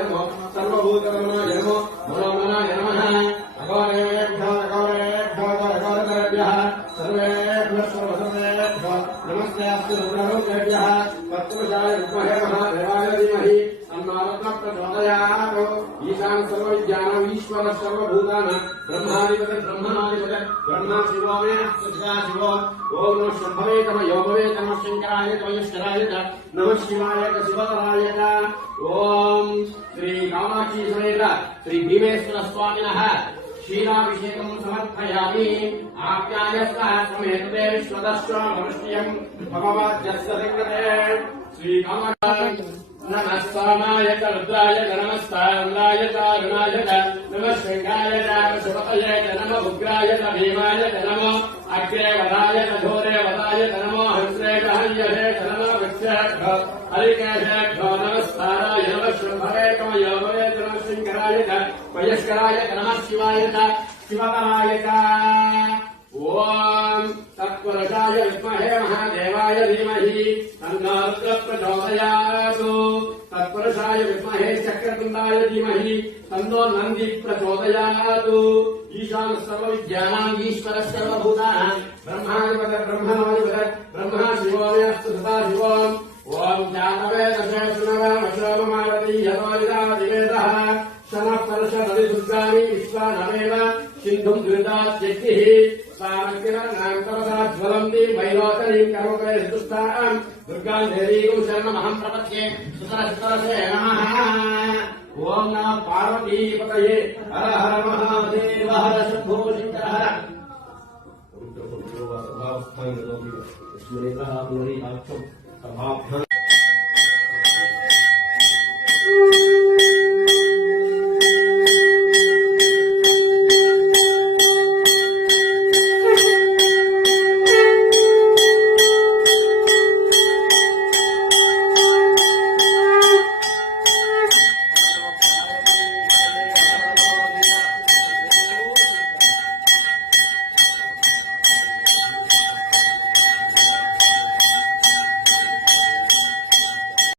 नमो सर्वभूतगमनाय नमो मनोमनाय नमः अघोरेभ्यो अघोरेभ्यः सर्वेभ्यः सर्वसर्वेभ्यो नमस्तेऽस्तु सर्वभूतेभ्यः तत्पुरुषाय विद्महे महादेवाय धीमहि तन्नो प्रचोदयात् ईशान सर्वविद्यानां ईश्वरः सर्वभूतानां ब्रह्माधिपतिः ब्रह्मा शिवो मे सदा शिवो ओम नमः शंभवे तम योगवे तम शंकराय तम ईश्वराय नमः शिवाय शिवतराय ओम श्री कामाक्षी समेत श्री भीमेश्वर स्वामिनः क्षीराभिषेकं समर्पयामि आप्यायस्तः समेत विश्वदस्वामनुष्यं भगवद्यस्य संगते श्री कामाक्षी नमः सोमाय च रुद्राय च नमस्ताम्राय च अरुणाय च नमः शृंगाय च सुपतये च नमः उग्राय च भीमाय च नमो अग्रे वदाय च घोरे वदाय च नमो हंस्रे च हर्यहे च नमः वृक्षेभ्यो हरिकेशेभ्यो नमस्काराय नमः शुभवे कमयोगवे च नमः शंकराय च वयस्कराय च नमः शिवाय च शिवतराय च ओम तत्पुरुषाय विद्महे महादेवाय धीमहि तन्नो रुद्रः प्रचोदयात् तत्पुरुषाय विद्महे चक्रतुण्डाय धीमहि तन्नो नन्दिः प्रचोदयात् ईशान सर्वविद्यानां ईश्वरः सर्वभूतानां ब्रह्माधिपतिः ब्रह्मा शिवो मे अस्तु सदा शिवो ओम जानवे दशे सुनवमशोममावती यतोलिदादिवेदः शनः परशदि दुर्गाणि विश्वानमेव सिन्धुं दुरितात्यक्तिः सामग्रिरनान्तरसाज्वलन्ति वैलोकनीं कर्मकरे चतुष्टां दुर्गां देवीं शरणमहं प्रपद्ये सुतरसे नमः ओम नमः पार्वतीपतये हर हर महादेव हर शंभो शंकर हर